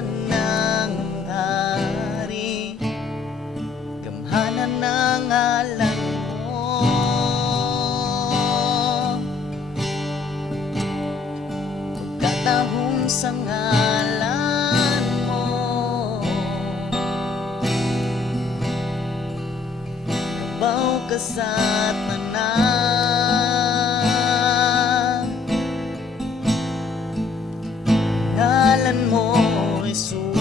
tanang hari, gamhanan ng ngalan mo. Pagkatahong sa ngalan mo, kabaw ka sa tanan. Ngalan mo, Jesus.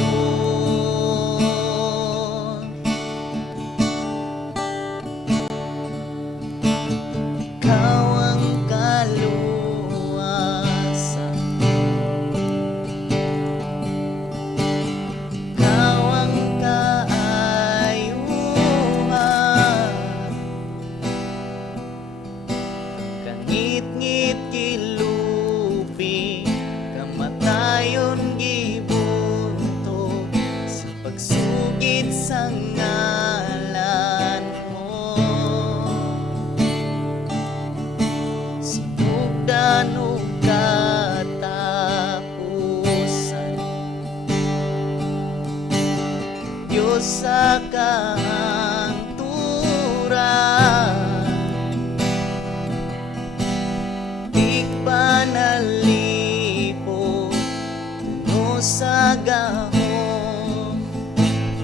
Ikaw ang kaluwasan, ikaw ang kaayuhan. Kangit-ngit kilupi, kamatayon gibunto, sa pagsugid sa ngalan mo. Sinugdan o katapusan, Diyos sa kahangturan. Di panalipod, tuno sa gahom,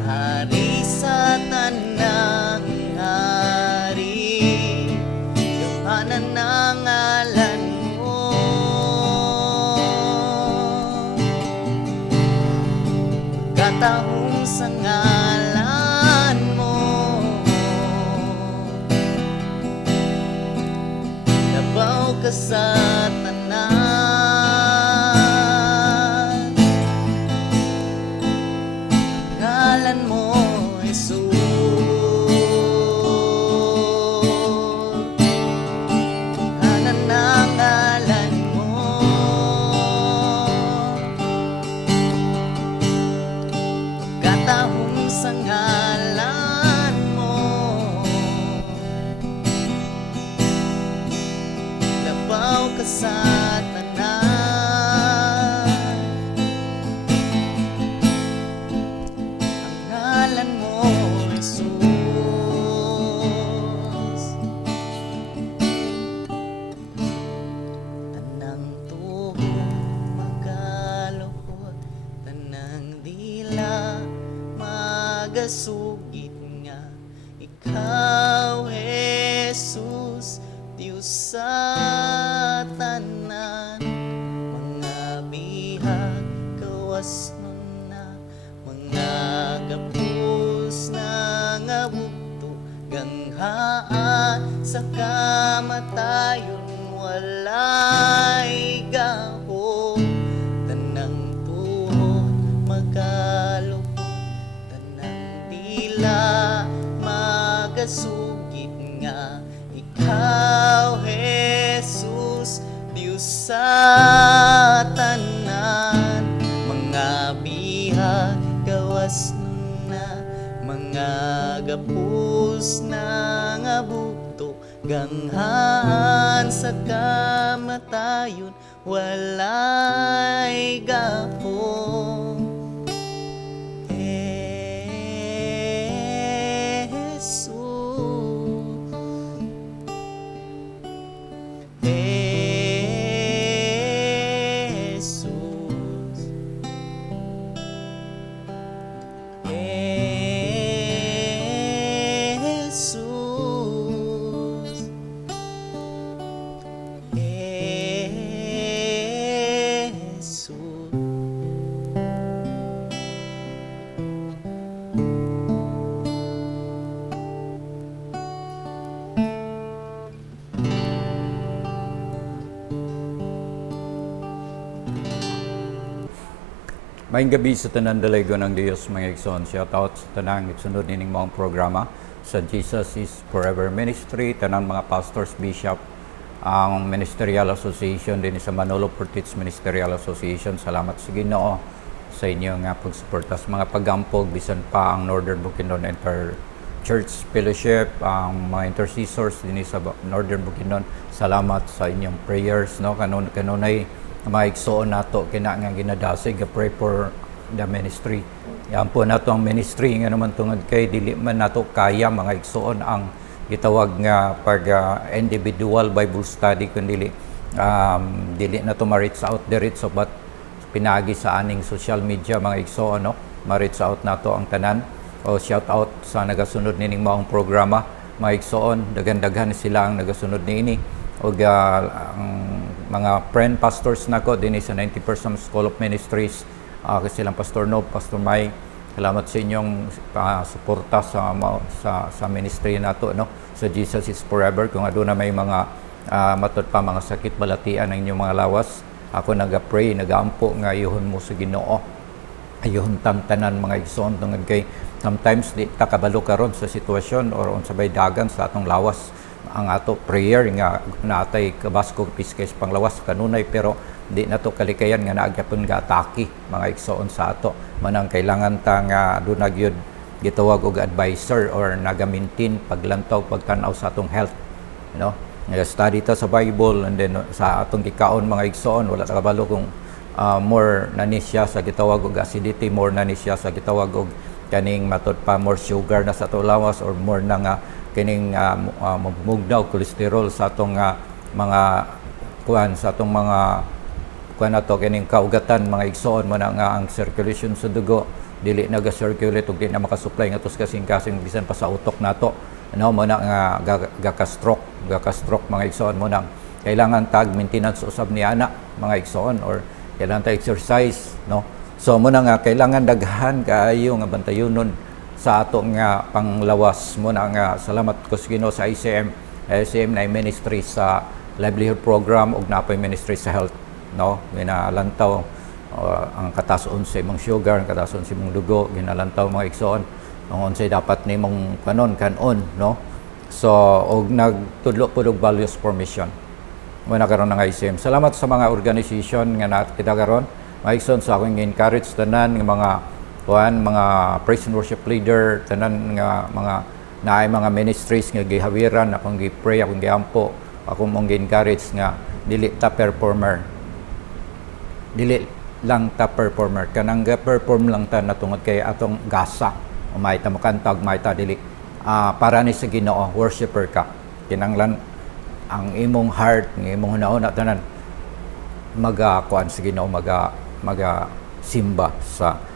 hari sa tanang hari, gamhanan ng ngalan mo. Katahong sa ngalan mo, labaw ka sa tanan. Ngalan mo, Jesus. Ngalan ng ngalan mo, katahong sa ngalan mo, labaw ka sa tanan. Ang ngalan mo, Jesus. Tanang tuho magaluhod, tanang dila magasugid nga ikaw, Jesus, Diyos sa tanan. Mga bihag kawas nun na, mga gapos na nga bugto, ganghaan sa kamatayon, walay gahom. Tanang tuhod magalubot, tanang dila magasugid nga ikaw, Jesus, Diyos sa tanan. Mga bihag gawas nun na, mga gapos na nga bugto, ganghaan sa kamatayon, walay gahom. Maayong gabi sa tanan dalaygon ng Diyos mga igsoon. Shout out sa tanang itsunod ining mga programa sa Jesus is Forever Ministry, tanang mga pastors, bishop, ang Ministerial Association din sa Manolo Portits Ministerial Association. Salamat sa Ginoo sa inyong pagsuporta sa mga pagampog bisan pa ang Northern Bukidnon Church Fellowship, ang mga intercessors din sa Northern Bukidnon. Salamat sa inyong prayers, no, kanunay mga igsoon nato kina nga ginadasig, pray for the ministry. Yan po nato ang ministry nga naman tungod kay dili man nato kaya mga igsoon ang gitawag nga pag individual Bible study kundi dili na to ma-reach out diretso but pinagi sa aning social media mga igsoon no, ma-reach out nato ang tanan o shout out sa nagasunod nining maong programa mga igsoon, daghan-daghan sila ang nagasunod niini og ang mga friend pastors nako dinhi sa 90% School of Ministries kasi silang Pastor Nob, Pastor Mai, salamat sa inyong suporta sa ministry nato no, sa Jesus is Forever. Kung aduna may mga matod pa mga sakit balatian ang inyong mga lawas, ako naga-pray, nagaampo nga ayuhon mo sa Ginoo, ayuhon tanan mga igsoon tungod kay sometimes di ta kabalo karon sa sitwasyon or unsabay dagan sa atong lawas. Ang ato prayer nga natay kabaskog piskes panglawas kanunay pero di nato kalikayan nga naagyapon nga atake mga igsoon sa ato. Manang kailangan ta nga aduna gyud gitawag og advisor or nagamintin paglantaw pagtan-aw sa atong health, you know. Nag-study ta sa Bible and then sa atong gikaon mga igsoon wala ta kabalo kung more na ni siya sa gitawag og acidity, more na ni siya sa gitawag og kaning matod pa more sugar na sa atong lawas or more na nga kining mugnaw cholesterol sa atong mga kuan sa atong mga kuan nato kining kaugatan mga igsoon mo na nga ang circulation sa dugo dili naga-circulate ug di na makasupply nga tos kasing-kasing bisan pa sa utok nato no mo na nga gaka-stroke mga igsoon mo na kailangan tag maintenance usab ni ana mga igsoon or kailangan ta exercise no, so mo na nga kailangan daghan kaayo nga bantayonon sa ato nga panglawas mo na nga salamat ko sa Ginoo sa ICM na ministry sa livelihood program ug napoy ministry sa health no, ginalantaw ang katason sa imong sugar, ang katason sa imong dugo, ginalantaw mga igsoon ang unsay dapat nimong kanon no, so og nagtudlo pud og values formation mo na karon ng ICM. Salamat sa mga organization nga nakita karon mga igsoon, sa akong encourage tanan nga mga praise and worship leader, tanan nga mga naay mga ministries nga gihawiran, akong gi-pray, akong giampo, akong mong gi-encourage nga dili ta performer. Dili lang ta performer, kanang ga-perform lang ta natungod kay atong gasa. Umay ta makanta, umay ta dili. Para ni sa Ginoo, worshiper ka. Kinanglan ang imong heart, ang imong hunaon tanan magakuan sa Ginoo, simba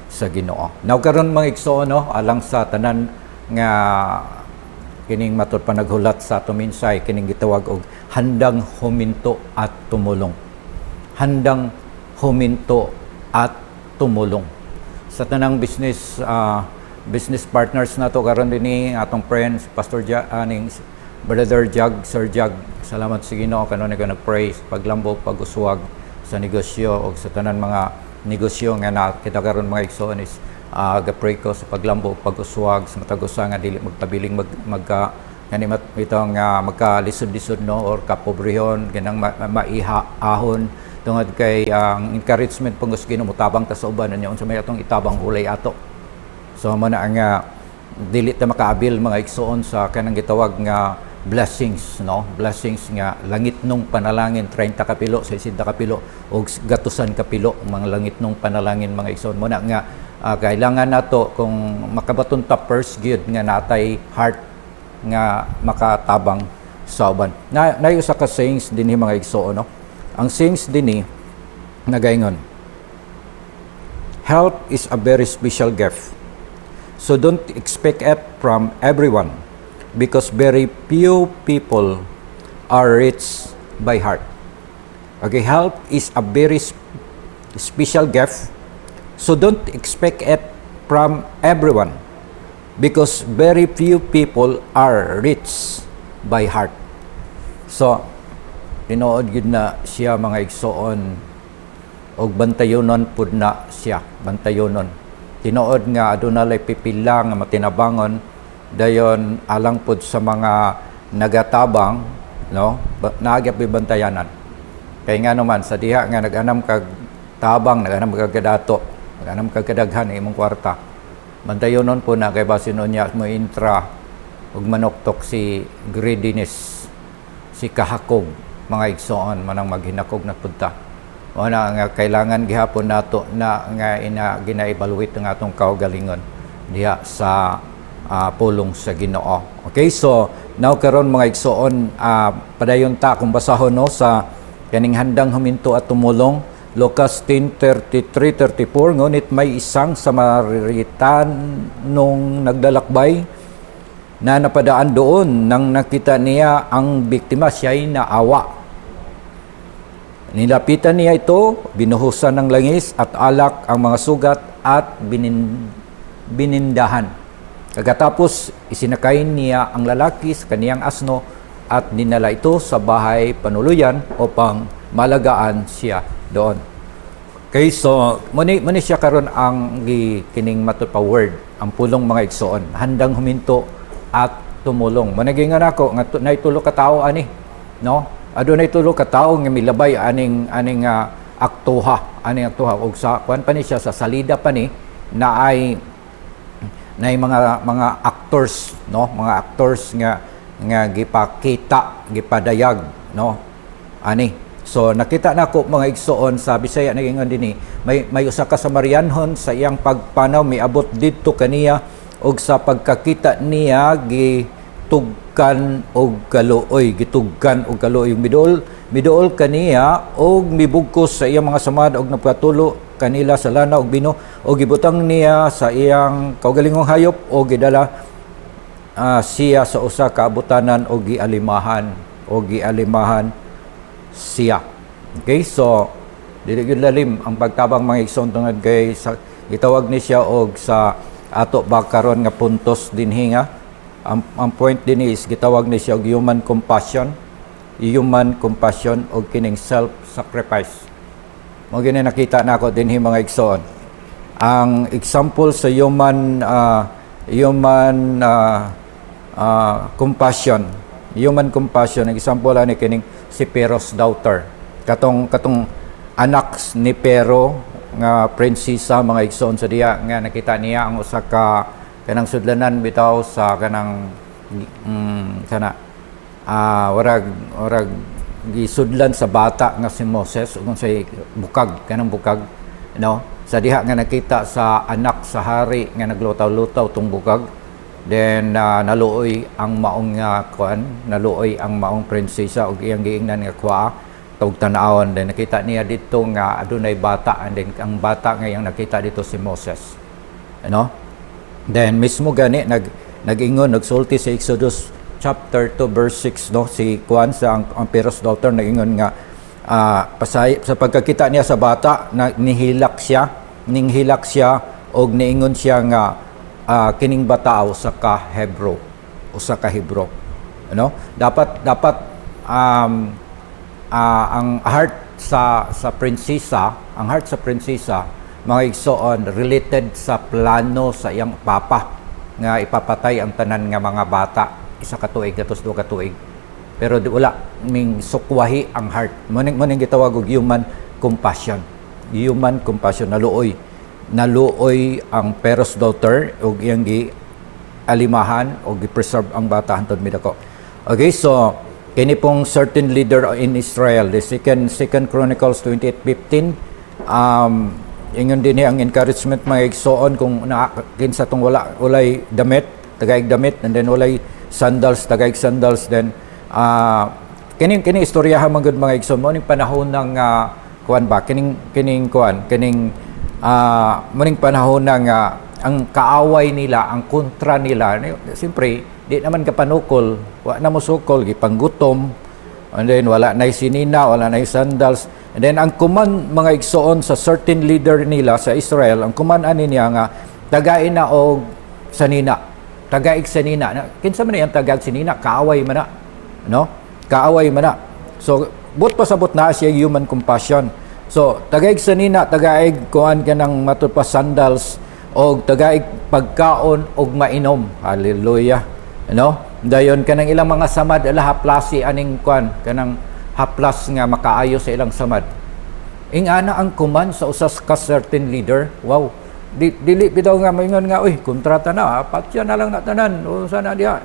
sa Ginoo. Now karon mga igsoon no, alang sa tanan nga kining matud pa naghulat sa ato minsay kining gitawag og handang huminto at tumulong. Handang huminto at tumulong. Sa tanang business partners nato karon dinhi atong friends Pastor Brother Jag, Sir Jag, salamat sa Ginoo kanon nga nagpray paglambok pag-uswag sa negosyo o sa tanan mga negosyo nga nakita karon mga igsoon is ga-pray ko sa paglambok pag-uswag sa matagusa nga dili magpabiling magkalisod-lisod no or kapobrehon ganang maihaahon tungod kay ang encouragement pang Ginoo mutabang ta sa uban nya unsa may atong itabang hulay ato. So mo na nga dili ta makaabil mga igsoon sa kanang gitawag nga blessings no, blessings nga langit nung panalangin 30 kapilo, 60 kapilo o gatusan kapilo mga langit nung panalangin mga igsoon mo na nga kailangan nato kung makabaton ta first gyud nga natay heart nga makatabang sa uban. Nayo sa ka sayings dinhi mga igsoon no. Ang sayings dinhi nagaingon, help is a very special gift, so don't expect it from everyone because very few people are rich by heart. Okay, help is a very special gift, so don't expect it from everyone because very few people are rich by heart. So, tinuod gid na siya mga igsoon og bantayonon pud na siya, bantayonon. Tinuod nga aduna lay pipila nga matinabangon dayon alang pod sa mga nagatabang no, naagya bantayanan. Kay nga naman sa diha nga nag-anam kag tabang, nag-anam kag kadato, nag-anam kag kadaghan imong kwarta. Bantayonon po na kay basin unya mo intra ug manoktok si greediness, si kahakog mga igsoon manang maghinakog na punta. o na nga kailangan gihapon nato na nga gina-evaluate ang atong kaugalingon diha sa pulong sa Ginoo. Okay, so now karon mga igsoon, padayon ta kung basahon no sa kaning handang huminto at tumulong, Lucas 10:33-34, ngunit may isang Samaritan nung naglalakbay na napadaan doon nang nakita niya ang biktima, siya'y naawa. Nilapitan niya ito, binuhusan ng langis at alak ang mga sugat at binindahan. Pagkatapos, isinakay niya ang lalaki sa kaniyang asno at dinala ito sa bahay panuluyan upang malagaan siya doon. Okay, so muni siya karon ang kining matod pa word, ang pulong mga igsoon, handang huminto at tumulong. Managing nga nako nga naitulo ka tawo ani, no? Adunay tulo ka tawo nga milabay aning aktuha ug sa kuan pa ni siya sa salida pa ni na ay mga actors, no? Mga actors nga gipakita, gipadayag, no? Ani. So nakita nako mga igsoon sa Bisaya nagingon dinhi, may usa ka Samarianhon sa iyang pagpanaw miabot didto kaniya og sa pagkakita niya gitugkan og kaluoy, miduol kaniya og mibugkos sa iyang mga samad og nagpatulo kanila sa lana og bino og gibutang niya sa iyang kaugalingong hayop og gidala siya sa usa ka abutanan og gialimahan siya. Okay, so dili gyud lalim ang pagtabang mga igsoon tungod kay gitawag ni siya og sa ato ba karon nga puntos dinhi nga ang point din is gitawag ni siya og human compassion og kining self-sacrifice. Mo gini nakita nako dinhi mga igsoon. Ang example sa human compassion, ang example ani kining si Pero's daughter. Katong anak ni Pero nga prinsesa mga igsoon sa diya nga nakita niya ang usa ka kanang sudlanan bitaw sa kanang warag gisudlan sa bata nga si Moses ug say bukag, no? Sa diha nga nakita sa anak sa hari nga naglutaw-lutaw tong bukag, then naluoy ang maong prinsesa ug iyang giingnan nga kuha tawag tan-awon. Then nakita niya dito nga adunay bata, and then ang bata nga iyang nakita dito si Moses, ano? Then mismo gani nag-ingon, nagsulti sa Exodus chapter 2 verse 6, no? Si Juan sa ang Pero's daughter nag-ingon nga sa pagkakita niya sa bata ninghilak siya og niingon siya nga kining bata usa ka Hebro, ano? Dapat ang heart sa prinsesa, mga igsoon, related sa plano sa iyang papa nga ipapatay ang tanan nga mga bata isa ka tuig gatos duha ka tuig, pero di wala ming sukwahi ang heart. Muning gitawag og human compassion, naluoy ang Pero's daughter ug iyang alimahan o gi-preserve ang bata hantod midako. Okay, so kini pong certain leader in Israel, the second Chronicles 28:15, ingon din ang encouragement mga igsoon kung kinsa tong walay damit, tagaig damit, and then walay sandals, tagaig sandals, then kini istoryahan man gud mga igsoon mo ning panahon ng muning panahon ng ang kaaway nila, ang kontra nila, siyempre di naman kapanukol, wa na mo sukol, gipanggutom, and then wala na sinina, wala na sandals, and then ang command mga igsoon sa certain leader nila sa Israel, ang command ani niya nga tagain na og sanina, tagaig sanina. Kinsa man yang tagag sanina, kaaway man na, no? Kaaway man na. So but pasabot na siya human compassion. So tagaig sanina, tagaig kuan kanang matud pa sandals og tagaig pagkaon og mainom. Hallelujah. No? Dayon kanang ilang mga samad ala haplasi aning kuan, kanang haplas nga makaayo sa ilang samad. Ingana ang command sa usas ka certain leader. Wow. Dili bitaw nga moingon nga oy kontrata na, patya na lang na tanan o sana diha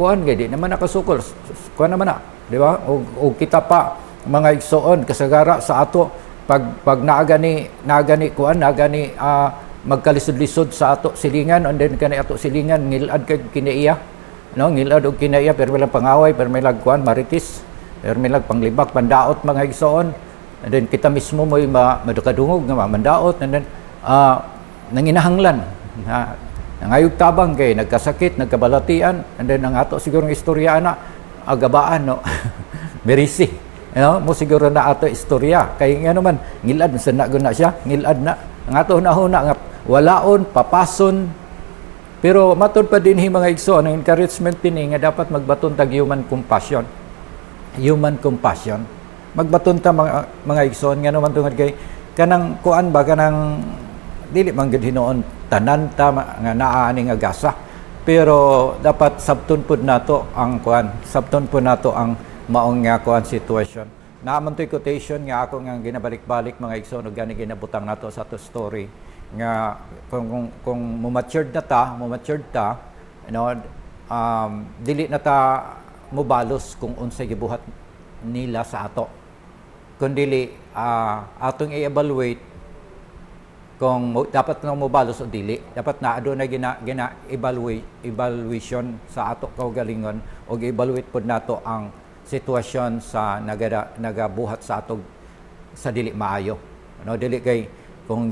kuan gay di naman nakasukol. Kuan naman na, di ba? O kita pa mga igsoon kasagara sa ato pag naagani magkalisod-lisod sa ato silingan, and then kani ato silingan ngilad kag kinaiya, no, ngilad og kinaiya pero may lang pangaway, pero may lang kuan maritis, pero may lang panglibak pandaot mga igsoon, and then kita mismo mo'y madukadungog nga mandaot, and then nanginahanglan na nangayog tabang kay nagkasakit, nagkabalatian, and then ang ato siguro ng istorya na agabaan, no. Berisi, mo siguro na ato istorya kay nga naman ngilad sa na siya, ngilad na ang ato hunahuna nga walaon papason, pero matud pa din mga igsoon ang encouragement din nga dapat magbaton tag human compassion, magbaton ta mga igsoon nga naman tungod kay kanang kuan ba kanang dili man gid hinoon tanan ta nga naa ani nga gasa, pero dapat sabton pud nato ang maong nga kuan sitwasyon. Naaman to'y quotation nga ako nga ginabalik-balik mga igsoon ug gani ginabutang nato sa ato story nga kung matured ta, dili na ta mobalos kung unsay gibuhat nila sa ato. Kundi atong i-evaluate kung dapat nga mobalos o dili. Dapat na adunay evaluation sa ato kaugalingon o i-evaluate pod nato ang sitwasyon sa nagabuhat sa ato sa dili maayo. No, dili kay kung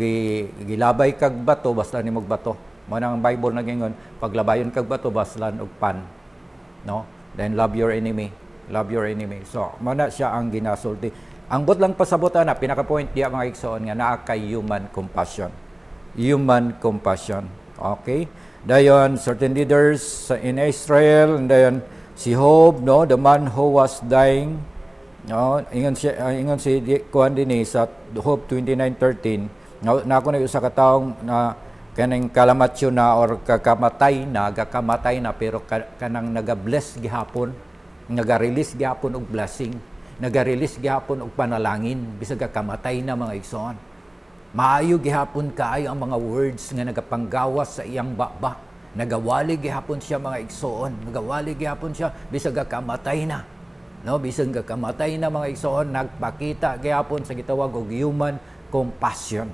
gilabay kag bato basta nimog bato. Mo nang Bible nagingon, paglabayon kag bato baslan og pan. No? Then love your enemy. So, mo na siya ang ginasulti. Ang bot lang pasabot na pinaka point diya mga igsoon nga naa kay human compassion. Okay? Dayon certain leaders in Israel, and dayon si Job, no, the man who was dying, no, ingon si kuan dinhi sa Job 29:13, na ako na usa ka taong na kaning kalamatyo na or gakamatay na pero kanang naga-bless gihapon, naga-release gihapon og blessing, naga-release gihapon og panalangin bisag kamatay na mga igsoon. Maayo gihapon kaayo ang mga words nga nagapanggawas sa iyang baba. Nagawali gihapon siya mga igsoon, bisag kamatay na. No, bisag kamatay na mga igsoon, nagpakita gihapon sa gitawag og human compassion.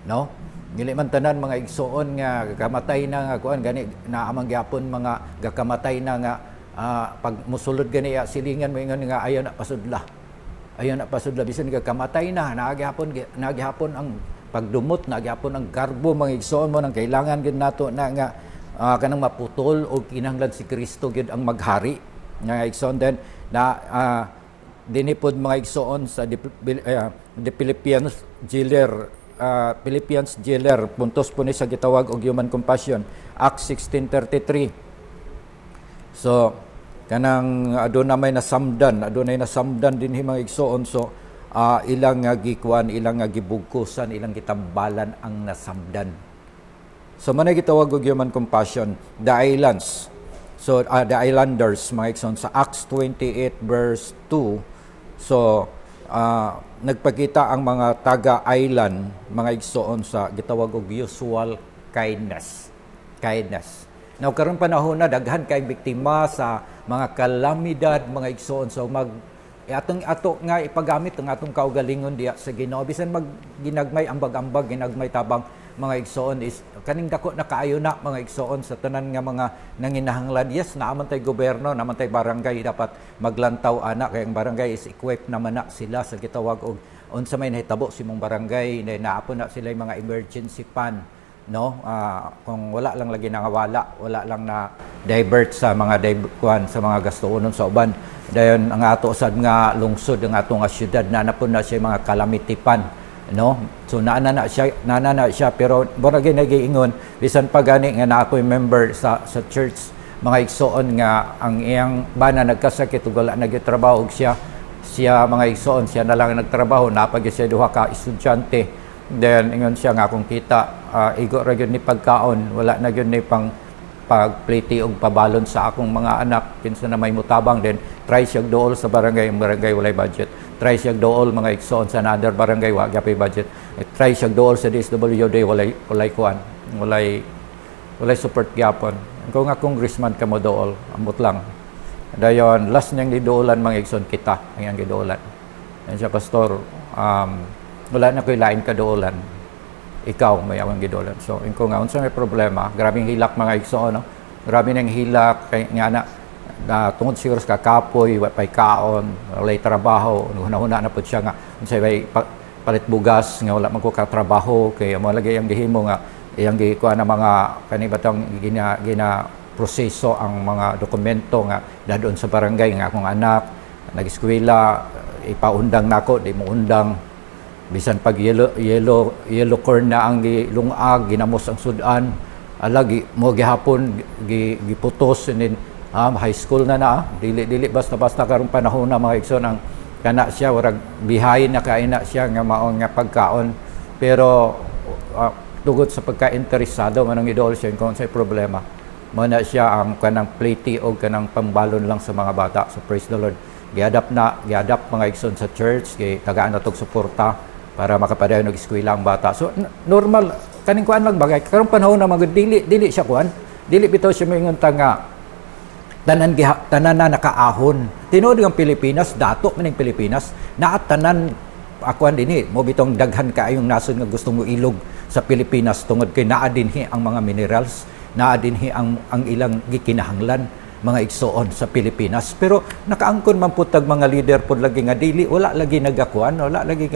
No? Dili man tanan mga igsoon nga kamatay na nga kuan gani naamang gihapon mga gakamatay na nga pag musulod gani silingan mo ingon nga ayo na pasudla bisan kamatay na nagihapon ang pagdumot, nagihapon ang garbo mga igsoon mo nang kailangan gid nato na nga kanang maputol o kinahanglan si Kristo gid ang maghari nga igsoon. Then na dinipod mga igsoon sa the Philippians jailer puntos po ni sa gitawag og human compassion, Acts 16:33. So kanang adunay nasamdan dinhi mga igsoon. So ilang nga gikuan, ilang nga gibugkusan, ilang gitambalan ang nasamdan. So manay gitawag og human compassion, the islands. So the islanders mga igsoon sa Acts 28 verse 2. So nagpakita ang mga taga-island mga igsoon sa gitawag og usual kindness. Now karon panahon na daghan kay biktima sa mga kalamidad mga igsoon. So ato nga ipagamit ang atong kaugalingon diya sa Ginoo bisan ginagmay ambag-ambag, ginagmay tabang mga igsoon is kaning dako na kaayo na mga igsoon sa tanan nga mga nanginahanglan. Yes, naaman tay gobyerno, naaman tay barangay dapat maglantaw ana kay ang barangay is equipped naman na sila sa gitawag og unsa may nahitabo si mong barangay, naapon na sila mga emergency fund, no? Kung wala lang lagi nangawala, wala lang na divert sa mga sa mga gastuonon sa uban. Dayon ang ato sad nga lungsod, ang ato nga syudad na napon na siya mga calamity fund, no? So naana na siya pero barangay nagiingon bisan pa gani nga na ako member sa church mga igsoon nga ang iyang bana nagkasakit ug wala nagtrabaho og siya mga igsoon siya na lang nagtrabaho, napag siya duha ka estudyante. Then ingon siya nga akong kita igo ra gyud ni pagkaon, wala na gyud ni pang pagpliti og pabalon sa akong mga anak kinsa na may mutabang. Then try siya dool sa barangay, ang barangay walay budget. Try siya dool mga igsoon sa another barangay wa gyapay budget. Try siya dool sa DSWD walay support gyapon. Kung nga congressman ka mo dool, ambot lang. Dayon last niyang gidoolan mga igsoon kita ang iyang gidoolan. Yan siya, Pastor, wala na ko'y lain kadoolan. Ikaw may awang gidolan. So, inko nga, unsa may problema, grabing hilak mga igsoon, no? Grabe nang hilak, kay nga na tungod siguro sa kakapoy, pay kaon, walay trabaho, huna-huna na po siya nga, unsay may palit bugas, nga wala man ko katrabaho, kaya mo lagi ang gihimo nga, iyang gikuha na mga kanibatang gina proseso ang mga dokumento nga dadon sa barangay nga akong anak, nag-eskwela, ipaundang nako, di mo undang, bisan pag yellow corn na ang gilungag, ginamos ang sudan, alagi mo gihapon giputos and then high school na dili basta karong panahon na mga igsoon ang kana siya warag bihayin na kaina siya nga maong nga pagkaon, pero tugod sa pagka-interesado manang idol siya kung say problema mo na siya ang kanang plati o kanang pambalon lang sa mga bata. So praise the Lord, giadapt mga igsoon sa church, kay tagaan na tog suporta para makapadayon og eskwela ang bata. So normal kaning kuan lang bagay karong panahon na mga dili siya kuan, dili bitaw siya moingon nga tanan na nakaahon. Tinuod ang Pilipinas, dato maning Pilipinas, naat tanan akuan dinhi mo bitong daghan kaayong nasod nga gusto mo ilog sa Pilipinas tungod kay naa dinhi ang mga minerals, naa dinhi ang ilang gikinahanglan mga igsoon sa Pilipinas. Pero nakaangkon man putag mga leader pod lagi nga dili wala lagi nagakuan, wala lagi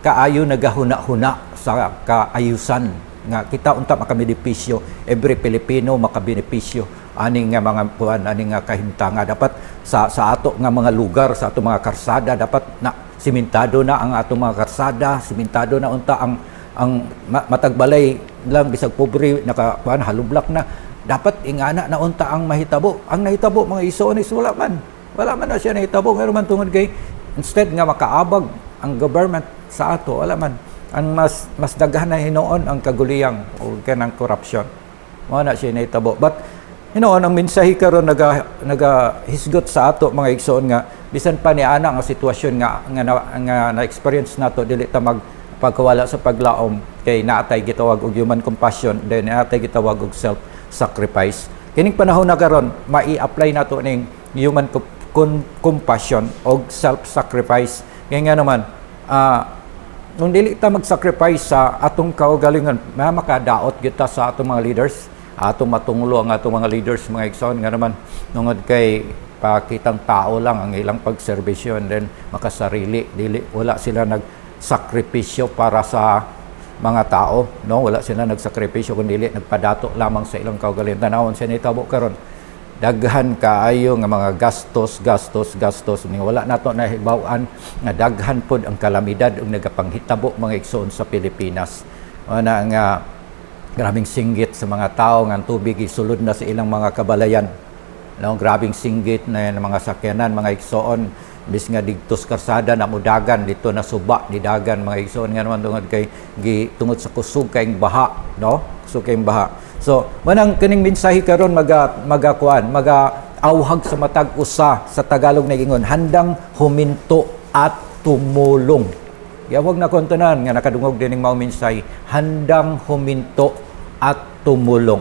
kaayo nagahuna-huna sa kaayusan nga kita unta makabenepisyo, every Pilipino makabenepisyo aning nga mga kuan, aning nga kahimtanga dapat sa ato nga mga lugar, sa ato mga karsada dapat na simentado na ang ato mga karsada, simentado na unta ang matagbalay lang bisag pobre nakakuan halublak na, dapat ingana na unta ang mahitabo. Ang nahitabo mga igsoon is wala man na siya nahitabo, pero man tungod kay instead nga makaabag ang government sa ato, wala man ang mas daghan na hinoon ang kaguliyang o kanang corruption, wala siya nahitabo. But hinoon ang mensahe karon nagahisgot sa ato mga igsoon nga bisan pa ni ana ang sitwasyon nga na-experience nato dili ta magpagkawala sa paglaom, kay naatay gitawag og human compassion, then naatay gitawag og self-sacrifice. Kining panahon na karon mai-apply nato ning human compassion og self-sacrifice. Kaya nga naman nung dili ta mag-sacrifice sa atong kaugalingon, makadaot kita sa atong mga leaders, atong matunglo ang atong mga leaders mga igsoon nga naman tungod kay pakitang tao lang ang ilang pagserbisyo, and then makasarili, dili wala sila nagsakripisyo para sa mga tao, no, wala sila nagsakripisyo kundi nagpadato lamang sa ilang kaugalingon. Tanawon sa nitabo karon daghan kaayo nga mga gastos ni wala nato nahibaw-an nga daghan pod ang kalamidad ug nagapanghitabo mga igsoon sa Pilipinas. Ana nga grabing singgit sa mga tao nga tubig isulod na sa ilang mga kabalayan. No, grabing singgit na mga sakyanan mga igsoon, bis nga digtos karsada na mudagan dito na suba ni dagan mga igsoon nga naman tungod kay tungod sa kusog kayong baha, no? Kusog kayong baha. So, manang kining mensahe karon mag-auhag sa matag usa sa Tagalog na gingon, handang huminto at tumulong. Yawag na kontanan nga nakadungog din ning mao mensahe, handang huminto at tumulong.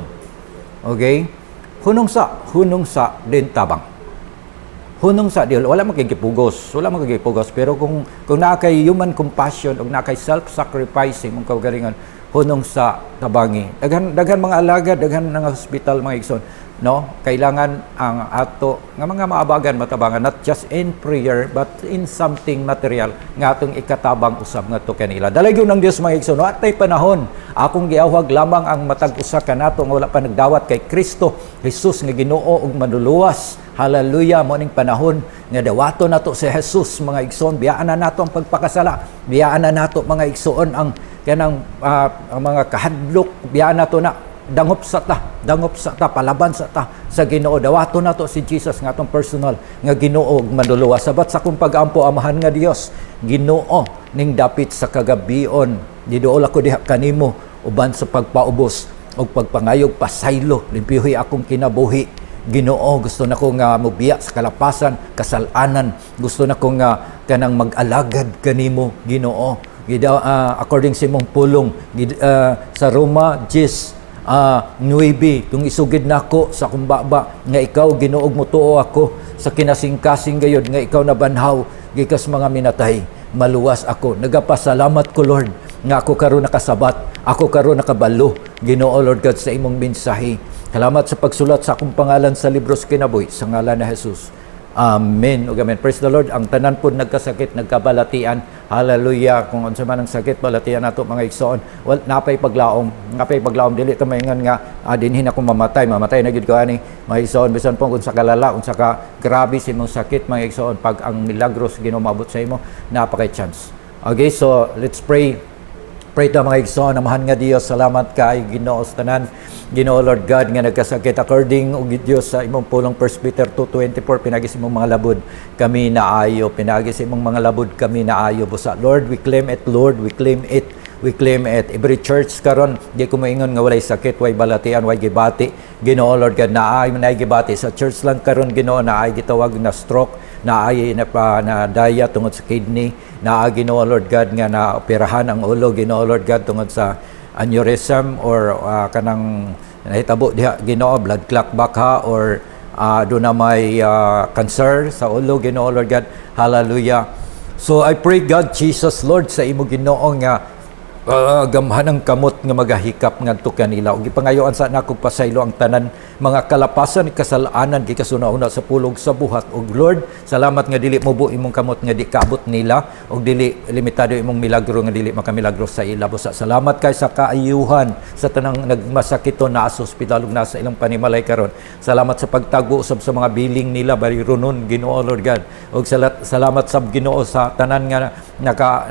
Okay? Hunong sa din tabang. Hunong sa di wala magigipugos, pero kung naa kay human compassion ug naa kay self-sacrificing mong kaugalingon, hunong sa tabangi. Daghan mga alagad, daghan nga hospital mga igsoon, no? Kailangan ang ato nga mga maabagan matabangan, not just in prayer but in something material nga atong ikatabang usab ngadto kanila. Dalaygon ng Dios mga igsoon, atay panahon akong giawhag lamang ang matag usa kanato nga wala pa nagdawat kay Kristo Jesus nga Ginoo ug manluluwas. Hallelujah, mo ning panahon nga dawato nato si Jesus mga igsoon, biyaan na nato ang pagpakasala, biyaan na nato mga igsoon ang kanang ang mga kahadlok, biyaan nato na dangop sa ta, palaban sa ta sa Ginoo. Dawato nato si Jesus nga atong personal nga Ginoo ug manluluwas. Sabat sa kung pag-ampo amahan nga Dios, Ginoo ning dapit sa kagabion, diduol ako diha kanimo uban sa pagpaubos ug pagpangayog pasaylo, limpyuhi akong kinabuhi. Ginoo, gusto na ko nga mubiya sa kalapasan, kasalanan, gusto na ko nga kanang mag-alagad kanimo Ginoo. According sa imong pulong sa Roma 10:9, kung isugid nako sa kumbaba nga ikaw Ginoo mutuo ako sa kinasingkasing gayud nga ikaw nabanhaw gikas mga minatay, maluwas ako. Nagapasalamat ko, Lord, nga ako karon nakasabat, ako karon nakabalo, Ginoo Lord God, sa imong mensahe. Salamat sa pagsulat sa akong pangalan sa libro sa kinabuhi, sa ngalan ni Jesus. Amen. Ug amen. Praise the Lord. Ang tanan po nagkasakit, nagkabalatian. Hallelujah. Kung unsa man ang sakit, balatian nato mga igsoon. Well, napay paglaom. Napay paglaom dili ta maingon nga dinhin ako mamatay na gid ko ani. Mga igsoon bisan po unsa kalala, unsa ka grabe si imong sakit mga igsoon, pag ang milagros Ginoo maabot sa imo, napakay chance. Okay, so let's pray. Pray ta mga igsoon, amahan nga Dios, salamat kay Ginoo sa tanan. Ginoo Lord God nga nagkasakit according og Dios sa imong pulong 1 Peter 2:24, pinagi sa imong mga labod kami naayo, pinagi sa imong mga labod kami naayo busa. Lord, we claim it, Lord, we claim it. We claim it. Every church karon, di ko maingon nga walay sakit, way balatian, way gibati. Ginoo Lord God, naay gibati sa church lang karon Ginoo, naay gitawag na stroke, naay na daya tungod sa kidney, naay Ginoo Lord God nga naoperahan ang ulo Ginoo Lord God tungod sa aneurysm or kanang nahitabo diha Ginoo, blood clot baka or do na may cancer sa ulo Ginoo Lord God. Hallelujah. So I pray God Jesus Lord sa imo Ginoo nga gamhan ang kamot nga magahikap ngadto kanila ug gipangayoan sa nako pasaylo ang tanan mga kalapasan kasalanan gikasuna-una sa pulong sa buhat. ug Lord, salamat nga dili mo bu imong kamot nga di kaabot nila ug dili limitado imong milagro nga dili makamilagro sa ila busa. Salamat kay sa kaayuhan sa tanang nagmasakito na sa ospital ug nasa ilang panimalay karon. Salamat sa pagtago usab sa mga biling nila bali runon Ginoo Lord God. ug salamat sab Ginoo sa tanan nga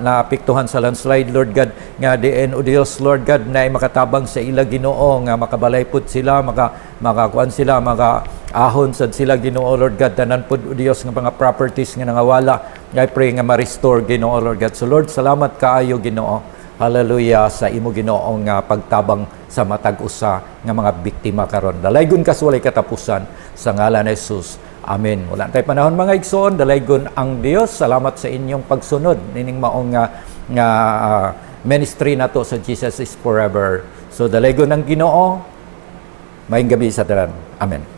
naapektuhan sa landslide Lord God, nga diin o Dios Lord God na makatabang sa ila Ginoo, nga makabalay pud sila, makakuan sila, makaahon sad sila Ginoo Lord God, tanan pud o Dios nga mga properties nga nangawala, I pray nga ma-restore Ginoo Lord God. So Lord, salamat kaayo Ginoo. Hallelujah sa imo Ginoo nga pagtabang sa matag usa nga mga biktima karon. Dalaygon kas walay katapusan sa ngalan ni Jesus. Amen. Wala tay panahon mga igsoon, dalaygon ang Dios. Salamat sa inyong pagsunod nining maong nga ministry na to sa Jesus is Forever. So dalaygon ang Ginoo. Maayong gabi sa tanan. Amen.